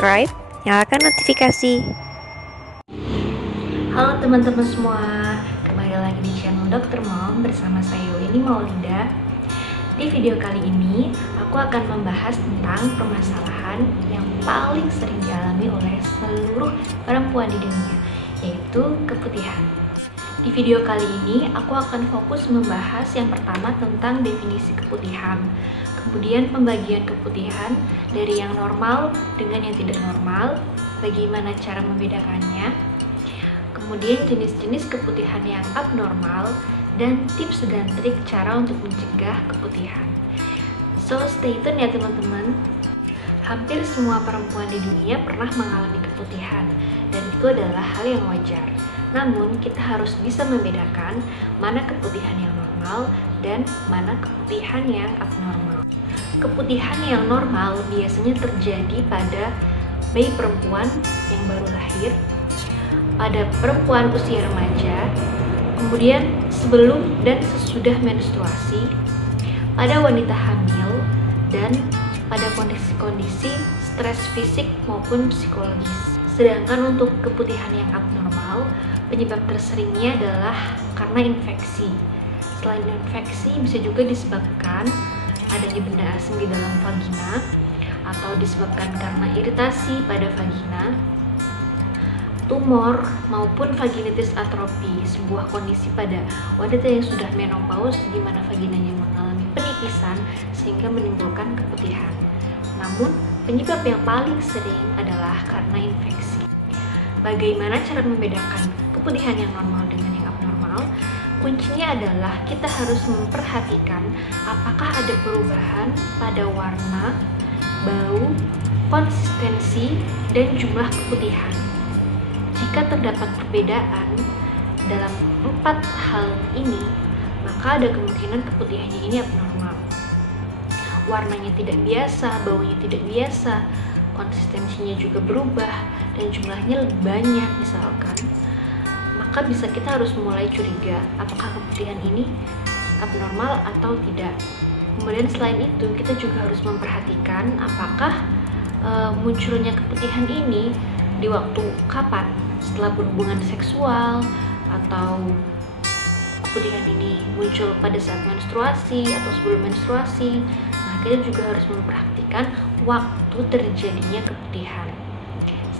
subscribe, nyalakan notifikasi. Halo teman-teman semua, kembali lagi di channel Dr. Mom bersama saya Weni Maulida. Di video kali ini, aku akan membahas tentang permasalahan yang paling sering dialami oleh seluruh perempuan di dunia, yaitu keputihan. Di video kali ini, aku akan fokus membahas yang pertama tentang definisi keputihan, kemudian pembagian keputihan dari yang normal dengan yang tidak normal, bagaimana cara membedakannya, kemudian jenis-jenis keputihan yang abnormal, dan tips dan trik cara untuk mencegah keputihan. So, stay tune ya teman-teman. Hampir semua perempuan di dunia pernah mengalami keputihan, dan itu adalah hal yang wajar. Namun, kita harus bisa membedakan mana keputihan yang normal dan mana keputihan yang abnormal. Keputihan yang normal biasanya terjadi pada bayi perempuan yang baru lahir, pada perempuan usia remaja, kemudian sebelum dan sesudah menstruasi, pada wanita hamil, dan pada kondisi-kondisi stres fisik maupun psikologis. Sedangkan untuk keputihan yang abnormal, penyebab terseringnya adalah karena infeksi. Selain infeksi, bisa juga disebabkan adanya benda asing di dalam vagina, atau disebabkan karena iritasi pada vagina, tumor, maupun vaginitis atrofi, sebuah kondisi pada wanita yang sudah menopause di mana vaginanya mengalami penipisan sehingga menimbulkan keputihan. Namun, penyebab yang paling sering adalah karena infeksi. Bagaimana cara membedakan keputihan yang normal dengan yang abnormal? Kuncinya adalah kita harus memperhatikan apakah ada perubahan pada warna, bau, konsistensi, dan jumlah keputihan. Jika terdapat perbedaan dalam 4 hal ini, maka ada kemungkinan keputihannya ini abnormal. Warnanya tidak biasa, baunya tidak biasa, konsistensinya juga berubah, dan jumlahnya lebih banyak misalkan, maka kita harus mulai curiga apakah keputihan ini abnormal atau tidak. Kemudian selain itu, kita juga harus memperhatikan apakah munculnya keputihan ini di waktu kapan, setelah berhubungan seksual, atau keputihan ini muncul pada saat menstruasi atau sebelum menstruasi. Nah, kita juga harus memperhatikan waktu terjadinya keputihan.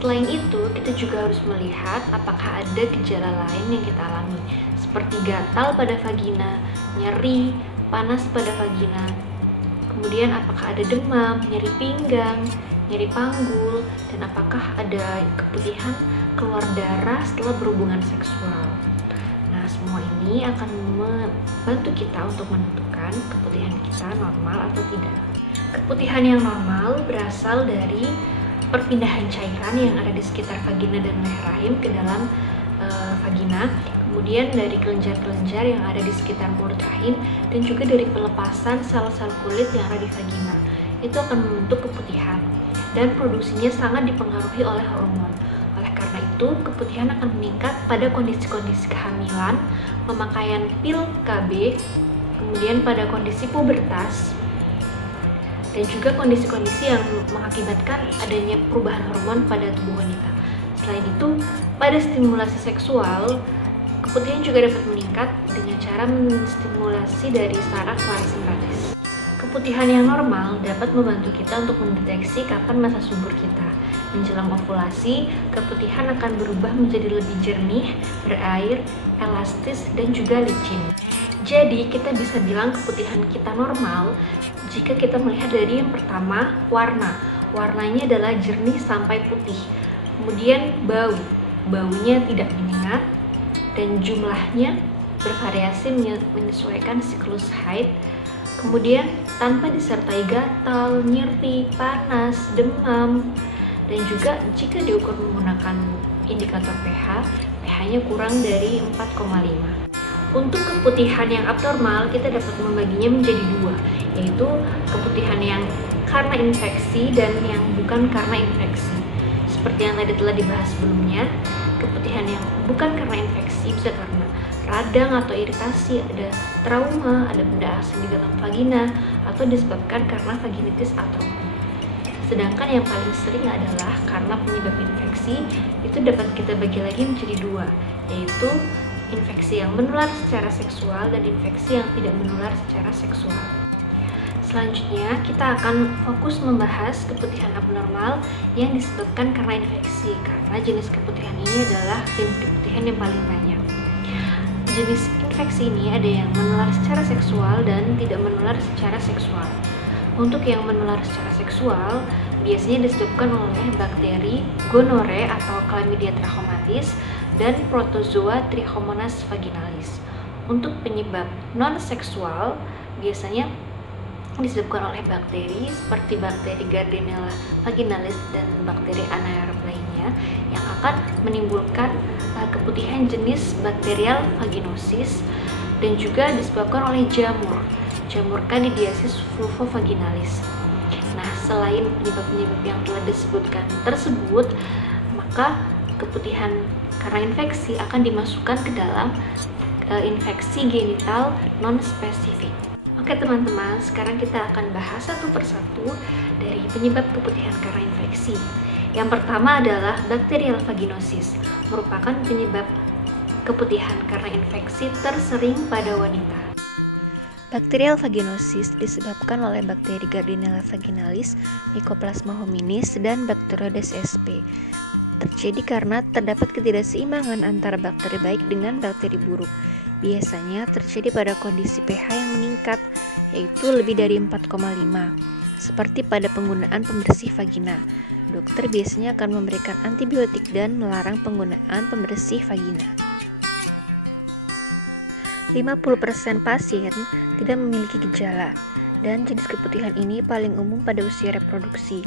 Selain itu, kita juga harus melihat apakah ada gejala lain yang kita alami, seperti gatal pada vagina, nyeri, panas pada vagina, kemudian apakah ada demam, nyeri pinggang, nyeri panggul, dan apakah ada keputihan keluar darah setelah berhubungan seksual. Nah, semua ini akan membantu kita untuk menentukan keputihan kita normal atau tidak. Keputihan yang normal berasal dari perpindahan cairan yang ada di sekitar vagina dan leher rahim ke dalam vagina, kemudian dari kelenjar-kelenjar yang ada di sekitar mulut rahim, dan juga dari pelepasan sel-sel kulit yang ada di vagina. Itu akan membentuk keputihan, dan produksinya sangat dipengaruhi oleh hormon. Oleh karena itu, keputihan akan meningkat pada kondisi-kondisi kehamilan, pemakaian pil KB, kemudian pada kondisi pubertas, dan juga kondisi-kondisi yang mengakibatkan adanya perubahan hormon pada tubuh wanita. Selain itu, pada stimulasi seksual, keputihan juga dapat meningkat dengan cara menstimulasi dari saraf parasimpatis. Keputihan yang normal dapat membantu kita untuk mendeteksi kapan masa subur kita. Menjelang ovulasi, keputihan akan berubah menjadi lebih jernih, berair, elastis, dan juga licin. Jadi, kita bisa bilang keputihan kita normal jika kita melihat dari yang pertama, warna. Warnanya adalah jernih sampai putih. Kemudian baunya tidak menyengat, dan jumlahnya bervariasi menyesuaikan siklus haid. Kemudian tanpa disertai gatal, nyeri, panas, demam, dan juga jika diukur menggunakan indikator pH, pH-nya kurang dari 4,5. Untuk keputihan yang abnormal, kita dapat membaginya menjadi dua, yaitu keputihan yang karena infeksi dan yang bukan karena infeksi. Seperti yang tadi telah dibahas sebelumnya, keputihan yang bukan karena infeksi bisa karena radang atau iritasi, ada trauma, ada benda asing di dalam vagina, atau disebabkan karena vaginitis atrofi. Sedangkan yang paling sering adalah karena penyebab infeksi itu dapat kita bagi lagi menjadi dua, yaitu infeksi yang menular secara seksual dan infeksi yang tidak menular secara seksual. Selanjutnya, kita akan fokus membahas keputihan abnormal yang disebabkan karena infeksi, karena jenis keputihan ini adalah jenis keputihan yang paling banyak. Jenis infeksi ini ada yang menular secara seksual dan tidak menular secara seksual. Untuk yang menular secara seksual, biasanya disebabkan oleh bakteri gonore atau Chlamydia trachomatis dan Protozoa Trichomonas vaginalis. Untuk penyebab non-seksual, biasanya disebabkan oleh bakteri seperti bakteri Gardnerella vaginalis dan bakteri anaerob lainnya yang akan menimbulkan keputihan jenis bakterial vaginosis, dan juga disebabkan oleh jamur Candidiasis vulvovaginalis. Nah, selain penyebab-penyebab yang telah disebutkan tersebut, maka keputihan karena infeksi akan dimasukkan ke dalam infeksi genital non-spesifik. Oke teman-teman, sekarang kita akan bahas satu persatu dari penyebab keputihan karena infeksi. Yang pertama adalah bakterial vaginosis, merupakan penyebab keputihan karena infeksi tersering pada wanita. Bakterial vaginosis disebabkan oleh bakteri Gardnerella vaginalis, Mycoplasma hominis, dan Bacteroides sp. Terjadi karena terdapat ketidakseimbangan antara bakteri baik dengan bakteri buruk. Biasanya terjadi pada kondisi pH yang meningkat, yaitu lebih dari 4,5. Seperti pada penggunaan pembersih vagina, dokter biasanya akan memberikan antibiotik dan melarang penggunaan pembersih vagina. 50% pasien tidak memiliki gejala, dan jenis keputihan ini paling umum pada usia reproduksi.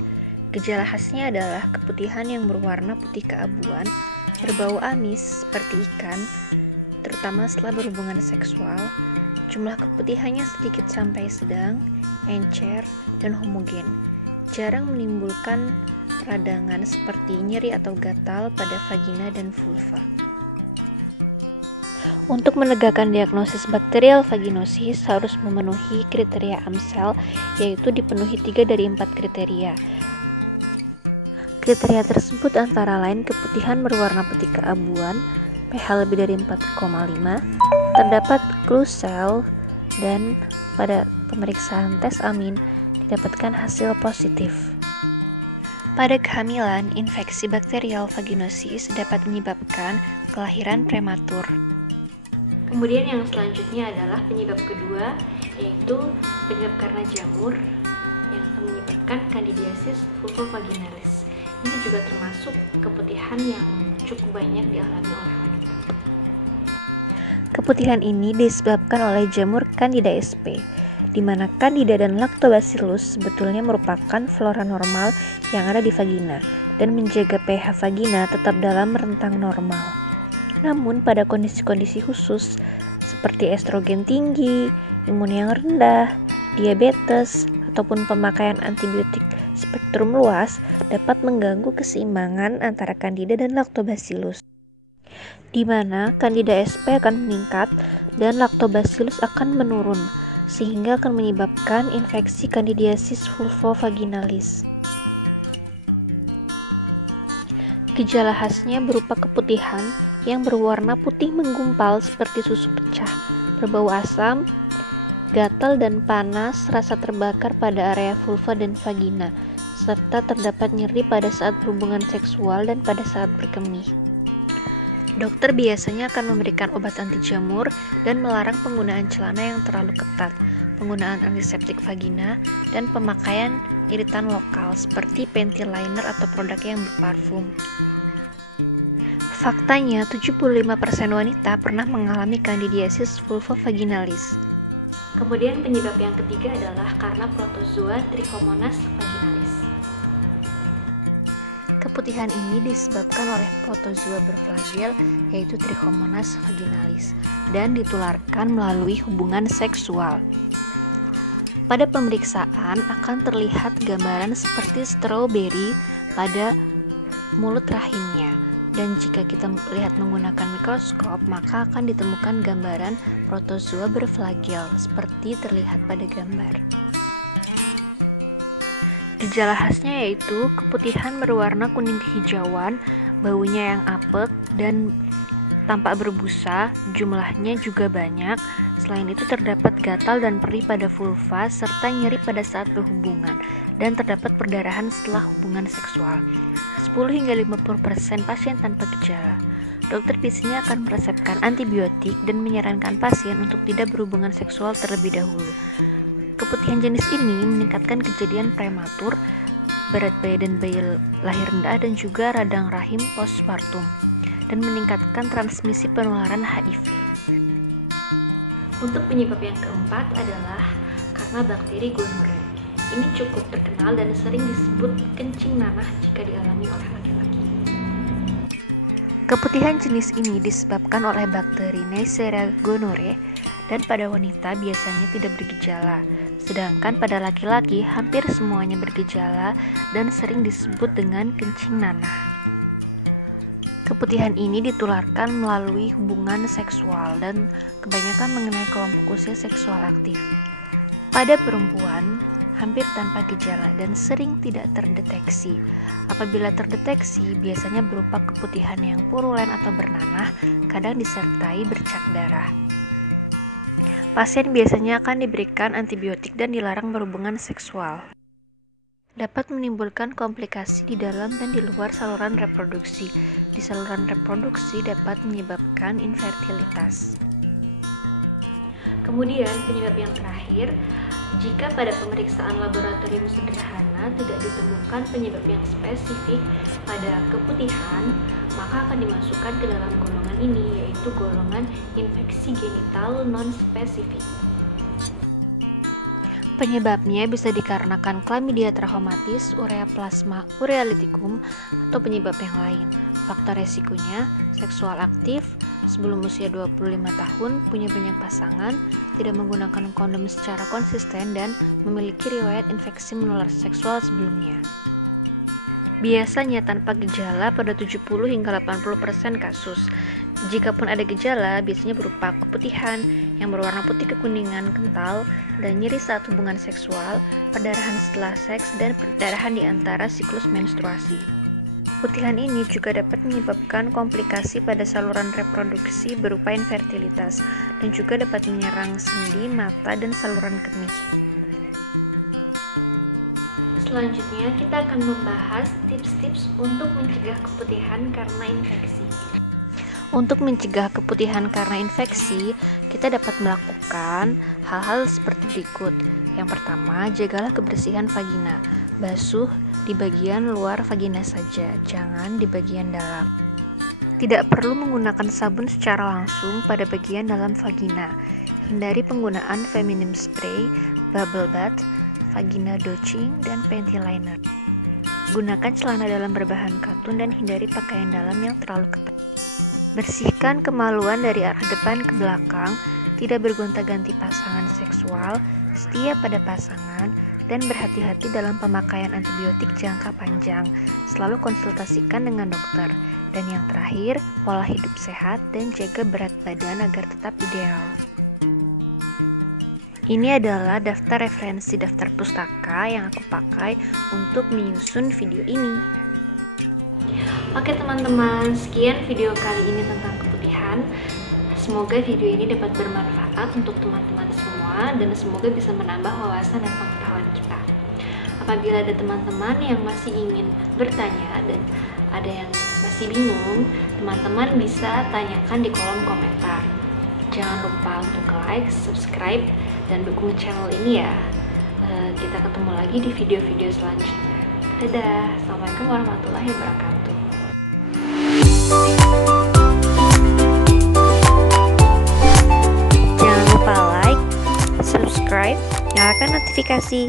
Gejala khasnya adalah keputihan yang berwarna putih keabuan, berbau amis seperti ikan, terutama setelah berhubungan seksual. Jumlah keputihannya sedikit sampai sedang, encer, dan homogen. Jarang menimbulkan peradangan seperti nyeri atau gatal pada vagina dan vulva. Untuk menegakkan diagnosis bakterial vaginosis harus memenuhi kriteria AMSEL, yaitu dipenuhi 3 dari 4 kriteria. Kriteria tersebut antara lain keputihan berwarna putih keabuan, pH lebih dari 4,5, terdapat clue cell, dan pada pemeriksaan tes amin didapatkan hasil positif. Pada kehamilan, infeksi bakterial vaginosis dapat menyebabkan kelahiran prematur. Kemudian yang selanjutnya adalah penyebab kedua, yaitu penyebab karena jamur yang akan menyebabkan Candidiasis vulvovaginalis. Ini juga termasuk keputihan yang cukup banyak dialami oleh wanita. Keputihan ini disebabkan oleh jamur Candida sp, di mana Candida dan Lactobacillus sebetulnya merupakan flora normal yang ada di vagina dan menjaga pH vagina tetap dalam rentang normal. Namun pada kondisi-kondisi khusus seperti estrogen tinggi, imun yang rendah, diabetes, ataupun pemakaian antibiotik spektrum luas dapat mengganggu keseimbangan antara Candida dan Lactobacillus, di mana Candida sp akan meningkat dan Lactobacillus akan menurun, sehingga akan menyebabkan infeksi Candidiasis vulvovaginalis. Gejala khasnya berupa keputihan yang berwarna putih menggumpal seperti susu pecah, berbau asam, gatal dan panas, rasa terbakar pada area vulva dan vagina, serta terdapat nyeri pada saat berhubungan seksual dan pada saat berkemih. Dokter biasanya akan memberikan obat anti jamur dan melarang penggunaan celana yang terlalu ketat, penggunaan antiseptik vagina, dan pemakaian iritan lokal seperti panty liner atau produk yang berparfum. Faktanya, 75% wanita pernah mengalami Candidiasis vulvovaginalis. Kemudian penyebab yang ketiga adalah karena Protozoa Trichomonas vaginalis. Keputihan ini disebabkan oleh protozoa berflagel, yaitu Trichomonas vaginalis, dan ditularkan melalui hubungan seksual. Pada pemeriksaan akan terlihat gambaran seperti stroberi pada mulut rahimnya. Dan jika kita lihat menggunakan mikroskop, maka akan ditemukan gambaran protozoa berflagel seperti terlihat pada gambar. Gejala khasnya yaitu keputihan berwarna kuning kehijauan, baunya yang apek dan tampak berbusa, jumlahnya juga banyak. Selain itu terdapat gatal dan perih pada vulva serta nyeri pada saat berhubungan, dan terdapat perdarahan setelah hubungan seksual. 10 hingga 50% pasien tanpa gejala. Dokter biasanya akan meresepkan antibiotik dan menyarankan pasien untuk tidak berhubungan seksual terlebih dahulu. Keputihan jenis ini meningkatkan kejadian prematur, berat bayi dan bayi lahir rendah, dan juga radang rahim postpartum, dan meningkatkan transmisi penularan HIV. Untuk penyebab yang keempat adalah karena bakteri gonore. Ini cukup terkenal dan sering disebut kencing nanah jika dialami oleh laki-laki. Keputihan jenis ini disebabkan oleh bakteri Neisseria gonorrhoeae dan pada wanita biasanya tidak bergejala, sedangkan pada laki-laki hampir semuanya bergejala dan sering disebut dengan kencing nanah. Keputihan ini ditularkan melalui hubungan seksual dan kebanyakan mengenai kelompok usia seksual aktif. Pada perempuan, hampir tanpa gejala dan sering tidak terdeteksi. Apabila terdeteksi, biasanya berupa keputihan yang purulen atau bernanah, kadang disertai bercak darah. Pasien biasanya akan diberikan antibiotik dan dilarang berhubungan seksual. Dapat menimbulkan komplikasi di dalam dan di luar saluran reproduksi. Di saluran reproduksi dapat menyebabkan infertilitas. Kemudian penyebab yang terakhir, jika pada pemeriksaan laboratorium sederhana tidak ditemukan penyebab yang spesifik pada keputihan, maka akan dimasukkan ke dalam golongan ini, yaitu golongan infeksi genital non-spesifik. Penyebabnya bisa dikarenakan Chlamydia trachomatis, ureaplasma, urealyticum, atau penyebab yang lain. Faktor resikonya, seksual aktif, sebelum usia 25 tahun, punya banyak pasangan, tidak menggunakan kondom secara konsisten, dan memiliki riwayat infeksi menular seksual sebelumnya. Biasanya tanpa gejala pada 70 hingga 80% kasus. Jikapun ada gejala, biasanya berupa keputihan yang berwarna putih kekuningan kental dan nyeri saat hubungan seksual, perdarahan setelah seks, dan perdarahan di antara siklus menstruasi. Keputihan ini juga dapat menyebabkan komplikasi pada saluran reproduksi berupa infertilitas dan juga dapat menyerang sendi, mata, dan saluran kemih. Selanjutnya kita akan membahas tips-tips untuk mencegah keputihan karena infeksi. Untuk mencegah keputihan karena infeksi, kita dapat melakukan hal-hal seperti berikut. Yang pertama, jagalah kebersihan vagina. Basuh di bagian luar vagina saja, jangan di bagian dalam. Tidak perlu menggunakan sabun secara langsung pada bagian dalam vagina. Hindari penggunaan feminine spray, bubble bath, vagina douching, dan panty liner. Gunakan celana dalam berbahan katun dan hindari pakaian dalam yang terlalu ketat. Bersihkan kemaluan dari arah depan ke belakang, tidak bergonta-ganti pasangan seksual, setia pada pasangan, dan berhati-hati dalam pemakaian antibiotik jangka panjang. Selalu konsultasikan dengan dokter. Dan yang terakhir, pola hidup sehat dan jaga berat badan agar tetap ideal. Ini adalah daftar referensi daftar pustaka yang aku pakai untuk menyusun video ini. Oke teman-teman, sekian video kali ini tentang keputihan. Semoga video ini dapat bermanfaat untuk teman-teman semua dan semoga bisa menambah wawasan dan pengetahuan kita. Apabila ada teman-teman yang masih ingin bertanya dan ada yang masih bingung, teman-teman bisa tanyakan di kolom komentar. Jangan lupa untuk like, subscribe, dan dukung channel ini ya. Kita ketemu lagi di video-video selanjutnya. Dadah, Assalamualaikum warahmatullahi wabarakatuh. Jangan lupa like, subscribe, nyalakan notifikasi.